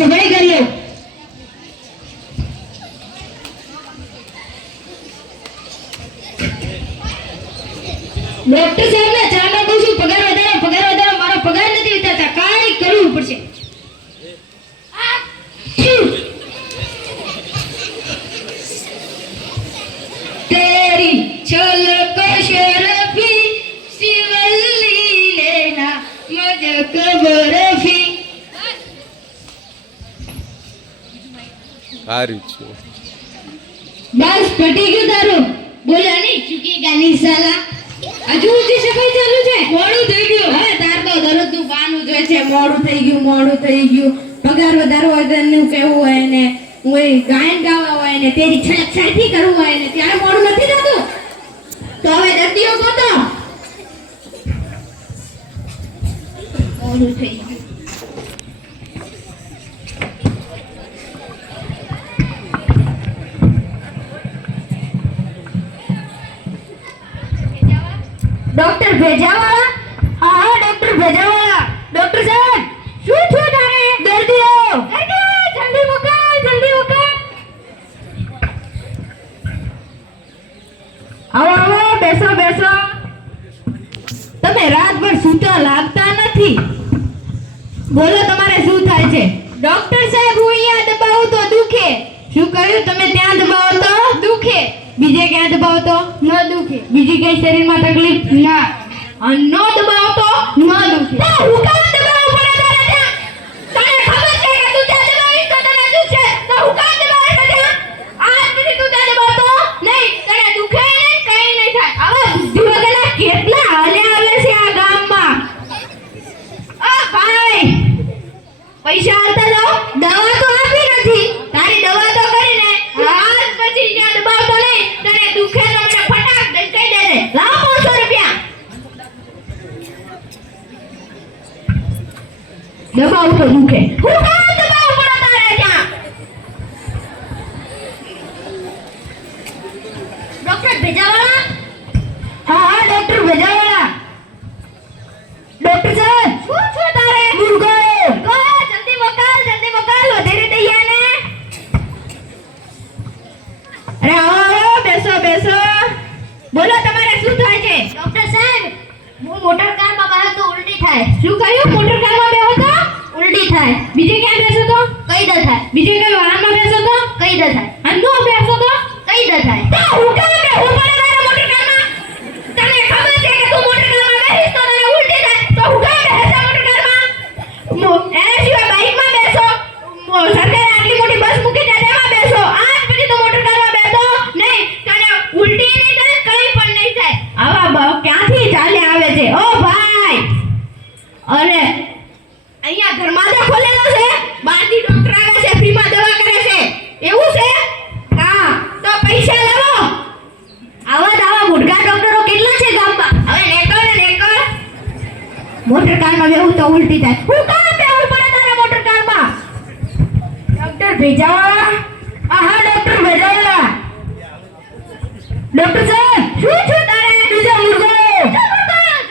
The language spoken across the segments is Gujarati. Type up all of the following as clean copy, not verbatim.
સફાઈ કરીએ. ડોક્ટર સાહેબ ને ચાલો કહું છું પગાર વધારો મારો પગાર નથી ઉતારતા કાંઈ કરવું પડશે. तेरी छलक शरफी सिवल्ली लेना मुझे कबरफी. સારું છે. બસ પટી ગયું તારું. બોલ્યા નહીં ચૂકી ગાની સાલા. હજુ ઉજી સફાઈ ચાલુ છે. મોડું થઈ ગયું. હવે તાર તો દરરોજનું બાનું જોઈ છે. મોડું થઈ ગયું. પગાર વધારો હોય તો એનું કેવું હોય ને ઓય ગાયન ગાવા હોય ને તેરી છળક છાતી કરવું હોય ને ત્યારે મોડું નથી થતું. તો હવે દર્દીઓ ગોતો. મોડું થઈ ગયું. ડોક્ટર ભેજાવાળા. હા ડોક્ટર ભેજાવાળા. ડોક્ટર સાહેબ શું થયું તારે? દર્દીઓ જલ્દી મોકલ. આવો બેસો. તમે રાતભર સૂતા લાગતા નથી. બોલો તમારે શું થાય છે? ડોક્ટર સાહેબ હું અહીંયા દબાવું તો દુખે. શું કહ્યું? તમે ત્યાં દબાવો તો દુખે. બીજે ક્યાં દબાવો તો ન દુખે. બીજી કઈ શરીરમાં તકલીફ? ના. ન દબાવો તો ન દુખે. હું કામ દબાવવું પડે તારે ત્યાં? તને ખબર છે કે તું ત્યાં દબાવી તો તને દુખે. તો હું કામ દબાવે છે ત્યાં? આજ સુધી તું ત્યાં દબાવતો નહીં. તને દુખે નહીં, કઈ નહીં થાય. આવા બુદ્ધિ વગરના કેટલા હાલ્યા આવે છે આ ગામમાં. ભાઈ પૈસા આલતા જાઓ. દવા તો આપી નથી. તારી દવા તો કરીને આજ પછી ત્યાં દબાવતો નહીં. તને દુખે તો મને ફટાક દઈ કહી દેજે. લાવ 500 રૂપિયા. દબાવ તો દુખે. હું કામ દબાવ પડે તારે ત્યાં? ડોક્ટર ભેજાવાળા. હા ડોક્ટર ભેજાવાળા. ડોક્ટર સાહેબ શું છે તારે? મુર્ગો જલ્દી મોકલ. વધેરે દઈએ ને. અરે આવો બેસો. બોલો તમારે શું થાય છે? ડોક્ટર સાહેબ હું મોટર કારમાં બેહો તો ઉલટી થાય. શું કહ્યું? મોટર કારમાં બેહો તો ઉલટી થાય. બીજે ક્યાં બેસો તો કઈ દ થાય. બીજે કઈ વાહનમાં બેસો તો કઈ દ થાય. અને નો બેસો તો કઈ દ થાય. તો હું કામ બેહું પડે તારે મોટર કારમાં? તને ખબર છે કે તું મોટર કારમાં બેહીસ તો તને ઉલટી થાય. તો હું કામ બેસે મોટર કારમાં? એના સિવાય બાઇકમાં બેસો. સરકારે આટલી મોટી બસ મૂકી છે તેમાં બેસો. આજ પછી તો મોટર કારમાં બેસો નહીં. તને ઉલટી નહીં થાય, કઈ પણ નહીં થાય. આવા ક્યાંથી ચાલે આવે છે? ઓ ભાઈ અરે અહીંયા દરવાજો ખોલેલો છે. બહારથી ડોક્ટર આવે છે, ફ્રીમાં દવા કરે છે. એવું છે? હા તો પૈસા લાવો. આવા મોટા ડોક્ટરો કેટલા છે ગામમાં? હવે નેકળ. મોટર કારમાં બેહું તો ઉલટી થાય. હું કામ બેહું પડે તારે મોટર કારમાં? ડોક્ટર ભેજાવાળા. હા ડોક્ટર ભેજાવાળા. ડોક્ટર સાહેબ શું છે તારે? બીજો મુર્ગો.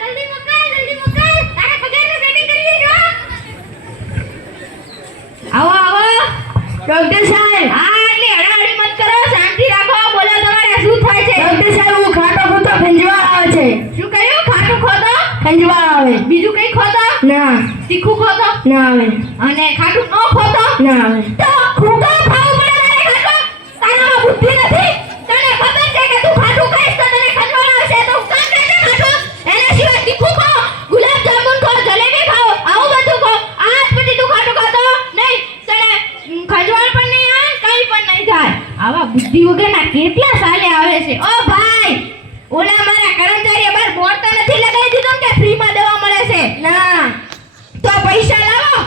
જલ્દી મોકલ. તારે પગારનું સેટિંગ કરી લેજો. આવો. ડોક્ટર સાહેબ હા એટલી હડાહડી મત કરો. શાંતિ રાખો. બોલો તમારે શું થાય છે? ડોક્ટર સાહેબ હું ખાટો ખોતો ખંજવાળ આવે છે. શું કહ્યું? ખાટું ખોતો ખંજવાળ આવે. બીજું કઈ ખોતો? ના. તીખું ખોતો? ના આવે. અને ખાટું ન ખોતો? ના આવે. તો ખૂંકા ખાવું પડે તારે ખાટું? તારામાં બુદ્ધિ નથી? તને ખબર છે કે તું ખાટું ખાઈશ તો તને ખંજવાળ આવશે. તો કામ કરે ખાટું. એના સિવાય તીખું ખાઓ, ગુલાબ જામુન ખાઓ, જલેબી ખાઓ, આવું બધું ખાઓ. આજ પછી તું ખાટું ખાતો નહીં. તને ખંજવાળ પણ નહીં આવે, કઈ પણ નહીં થાય. આવા બુદ્ધિ વગરના કેટલા સાલે આવે છે. ઓ ભાઈ ઓલા મારા કર્મચારીએ બાર બોર્ડ તો નથી લગાવી દીધો કે ફ્રીમાં દવા મળે છે? ના. તો પૈસા લાવો.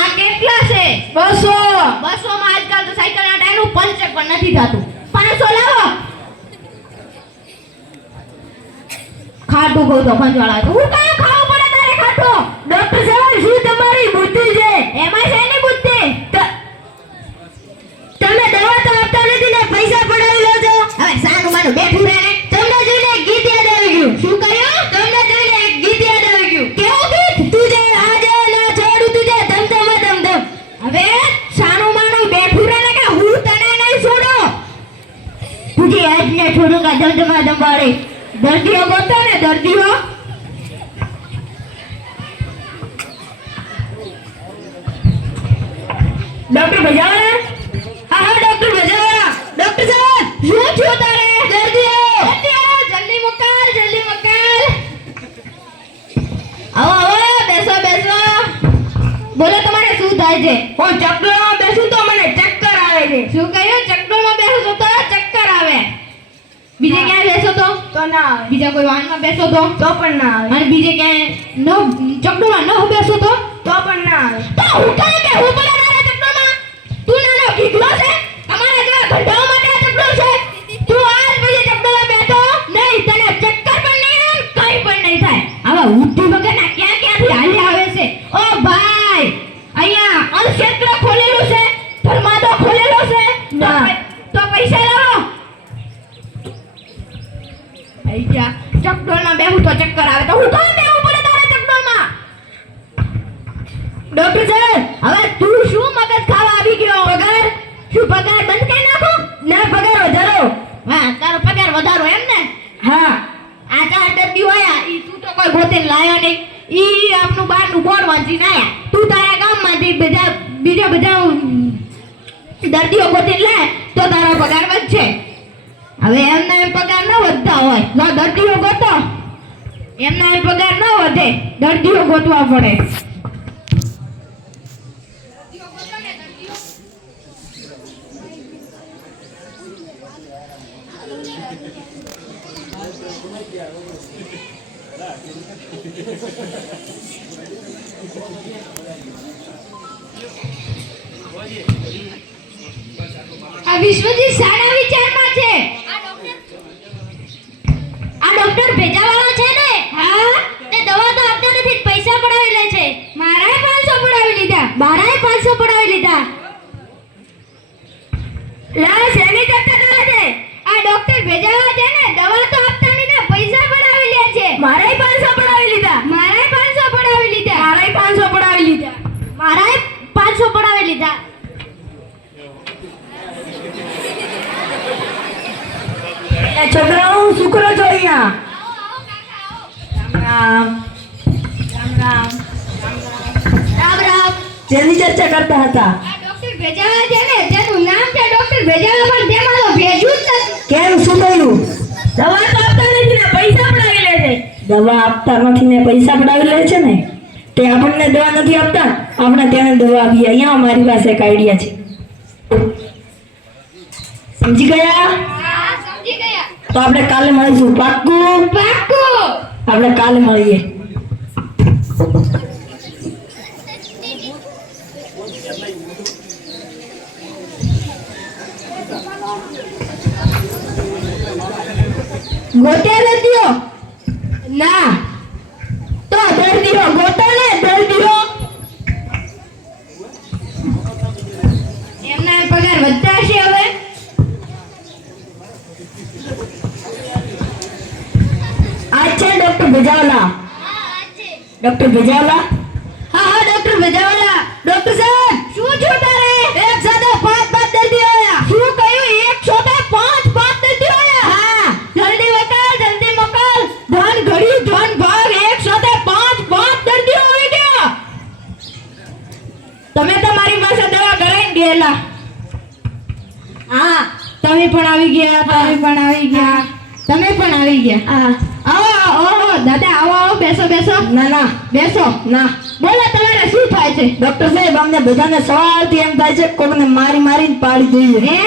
આ કેટલા છે? 200. 200 માં આજકાલ તો સાયકલના ટાયરનું પંચર પણ નથી થતું. 500 લાવો. ખાટું કહું તો ખંજવાળા તો હું કામ ખાવું પડે તારે ખાટું? ડોક્ટર સાહેબ શું તમારી બુદ્ધિ છે? એમાં છે ને બુદ્ધિ? તમે દવા તો આપતા નથી ને પૈસા પડાવી લો છો. હવે સાનું કામકાજ સંભાળે. દર્દીઓ ગોતો ને દર્દીઓ. ડોક્ટર ભજાવાળા? હા હા ડોક્ટર ભજાવાળા. ડોક્ટર સાહેબ શું થયું તારે? દર્દીઓ જલ્દી મોકલ, જલ્દી મોકલ. આવો આવો, બેસો બેસો. બોલો તમારે શું થાય છે? હું ચક્કરમાં બેસું તો મને ચક્કર આવે છે. શું કહ્યું? ચક્કરમાં બેસું તો ચક્કર આવે. બીજે ક્યાંય બેસો તો ના આવે. બીજા કોઈ વાહનમાં બેસો તો પણ ના આવે. અને બીજે ક્યાંય ચક્કરમાં ન બેસો તો પણ ના આવે. તો હું કાંઈ બેહું પડે તારે ચક્કરમાં? તું નાનો ઢીકલો છે? અમારા જેવા ગઢાઓ માટે આ ચક્કર છે. તું આજ પછી ચક્કરમાં બેઠો નહીં, તને ચક્કર પણ નહીં આવે, કંઈ પણ નહીં થાય. આવા ઉઠી વગરના ક્યાંથી હાલ્યા આવે છે? ઓ ભાઈ, અહીંયા અન્નક્ષેત્ર ખોલેલું છે, ધર્માદો ખોલેલો છે. તો પૈસા લાવો. આઈ ગયા. ચક્કરમાં બેહું તો ચક્કર આવે, તો હું કામ બેહું પડે તારે ચક્કરમાં? ડોક્ટર સાહેબ, હવે તું શું મગજ ખાવા આવી ગયો? પગાર? શું પગાર બંધ કરી નાખો? ના, પગાર વધારો. હા, તારો પગાર વધારો એમ ને? હા. આ 4 દર્દીઓ આયા, ઈ તું તો કોઈ ગોતે લાયો નહીં. ઈ આપનું બહારનું બોર્ડ વાંચીને આયા. તું તારા ગામમાંથી બીજા બધા દર્દીઓ ગોતી લે તો તારો પગાર વધશે. હવે એમના એમ પગાર ન વધતા હોય તો દર્દીઓ ગોતો. એમના એમ પગાર ન વધે, દર્દીઓ ગોતવા પડે. આ વિશ્વજી સારા વિચારમાં છે. આ ડોક્ટર ભેજાવાળો છે ને? હા. તે દવા તો આપતો નથી, પૈસા પડાવી લે છે. મારાય 500 પડાવી લીધા. મારાય 500 પડાવી લીધા. લા શેની ચર્ચા કરે છે? આ ડોક્ટર ભેજાવા છે ને, દવા તો આપતા નથી ને, પૈસા પડાવી લે છે. મારાય 500 પડાવી લીધા. મારાય 500 પડાવી લીધા. મારાય 500 પડાવી લીધા. મારાય 500 પડાવી લીધા. છોકરાઓ શું કરો છો અહીંયા? રામ રામ રામ રામ. જેની ચર્ચા કરતા હતા? આ ડોક્ટર ભેજાવા છે ને, તેનું નામ છે ડોક્ટર ભેજાવા, પણ તેમાં તો ભેજું જ નથી. કેમ, શું થયું? દવા તો આપતા નથી ને, પૈસા પડાવી લે છે. દવા આપતા નથી ને પૈસા પડાવી લે છે ને? તે આપણને દવા નથી આપતા, આપણે તેને દવા આપીએ. અહીંયા અમારી પાસે એક આઈડિયા છે. સમજી ગયા? તો આપણે કાલે મળીશું. પાક્કું? પાક્કું. આપણે કાલે મળીએ. ગોત્યા દર્દીઓ? ના. તો દર્દીઓ ગોતો ને, દર્દીઓ. એમના પગાર વધતા હશે હવે? ડોક્ટર ભેજાવાલા? ડોક્ટર ભેજાવાલા? હા હા ડોક્ટર ભેજાવાલા. ડોક્ટર સાહેબ શું થયું તારે? એક સાથે 5 દર્દીઓ આયા. શું કહ્યું? એક સાથે 5 દર્દીઓ આયા? હા. જલ્દી મોકલ, જલ્દી મોકલ. ધન ઘડી ધન ભાગ, એક સાથે 5 દર્દીઓ આવી ગયા. તમે તમારી પાસે દવા કરાઈને ગયેલા? હા. તમે પણ આવી ગયા. તમે પણ આવી ગયા. તમે પણ આવી ગયા. હા. આવો ઓહો દાદા, આવો આવો, બેસો બેસો. ના ના બેસો. ના. બોલો તમારે શું થાય છે? ડોક્ટર સાહેબ, અમને બધાને સવારથી એમ થાય છે કોકને મારીને પાડી દઈએ. હે?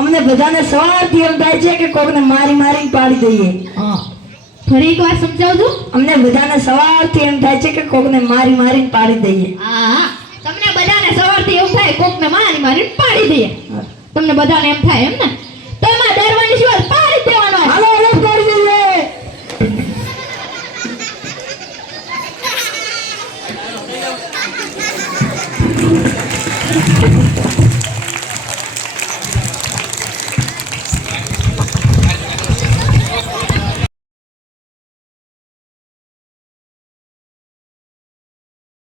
અમને બધાને સવારથી એમ થાય છે કે કોકને મારીને પાડી દઈએ. હા. ફરી એકવાર સમજાવજો. અમને બધાને સવારથી એમ થાય છે કે કોકને મારીને પાડી દઈએ. હા. તમને બધાને સવારથી એવું થાય કોકને મારીને પાડી દઈએ. તમને બધાને એમ થાય એમ ને? તો એમાં ડરવાની શું વાત? પાડી દેવાનો. હાલો હાલો પાડી દઈએ. Thank you.